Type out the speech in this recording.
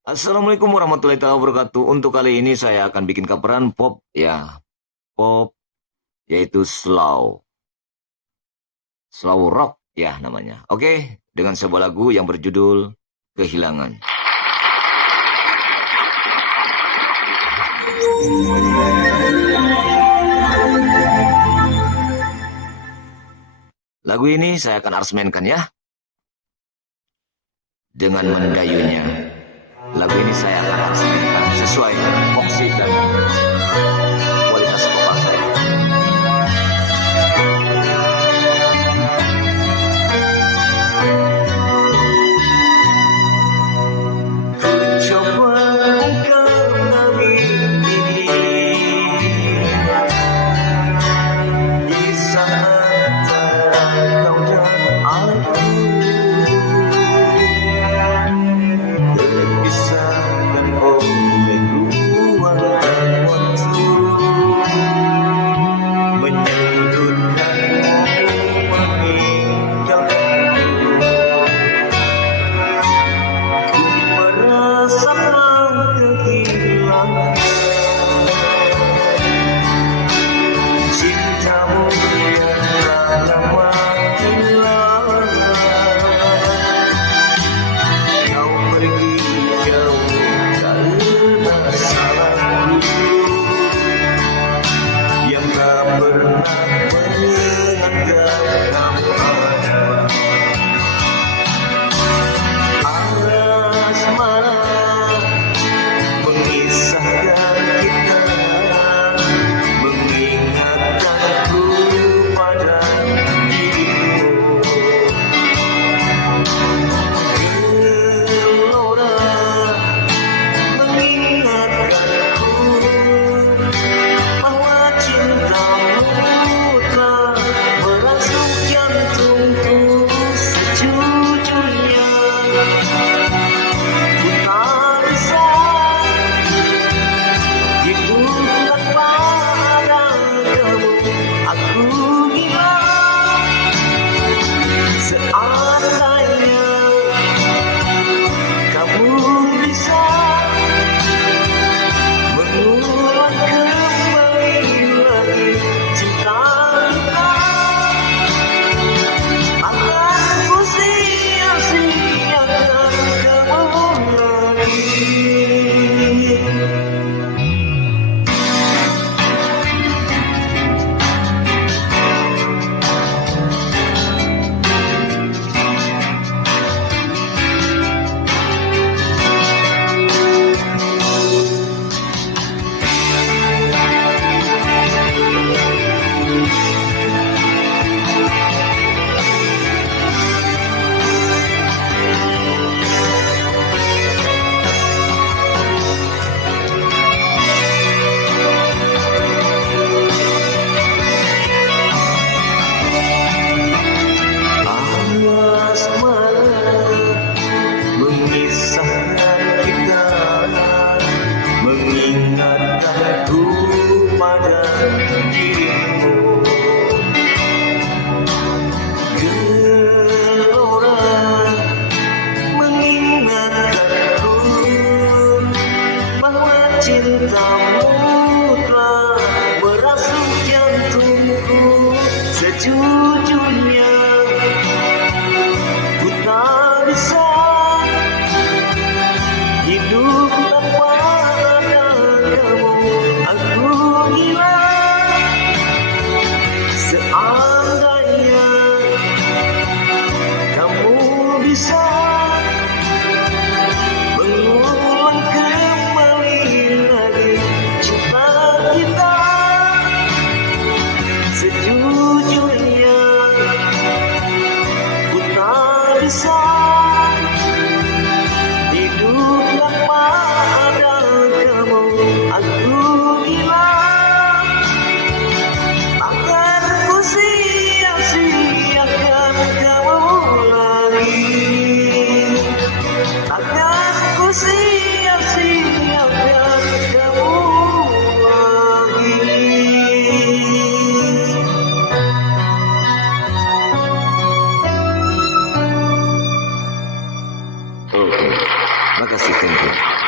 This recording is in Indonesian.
Assalamualaikum warahmatullahi wabarakatuh. Untuk kali ini saya akan bikin coveran pop ya. Pop yaitu slow rock ya namanya. Oke, dengan sebuah lagu yang berjudul Kehilangan. Lagu ini saya akan aransemenkan ya. Dengan mendayunya. Lagu ini saya akan aransemenkan sesuai voksi dan kualitas vokal saya. Coba kembali ini di saat kau dan aku terpisahkan oleh ruang waktu, menyudutkan meninggalkanku. Ku merasakan kehilangan cintamu yang telah lama hilang. Kau pergi jauh karena salahku yang tak pernah menganggap kamu ada. Asmara mengisahkan kita, mengingatkanku pada dirimu. Gelora mengingatkanku bahwa cintamu telah merasuk jantungku sejujurnya. Ku tak bisa hidup tanpa ada kamu. Aku gila seandainya kamu bisa mengulang kembali lagi cinta kita. Akan ku sia-siakan kamu lagi. Asmara mengisahkan kita, mengingatkanku pada dirimu. Gelora mengingatkanku bahwa cintamu telah merasuk jantungku sejujurnya. Ku tak bisa hidup tanpa ada kamu. Aku gila seandainya kamu bisa mengulang kembali lagi cinta kita sejujurnya. Ku tak bisa hidup tanpa ada kamu. Aku gila akan ku sia-siakan kamu lagi. Akan ku sia-siakan kamu lagi. Oke. Makasih, thank you.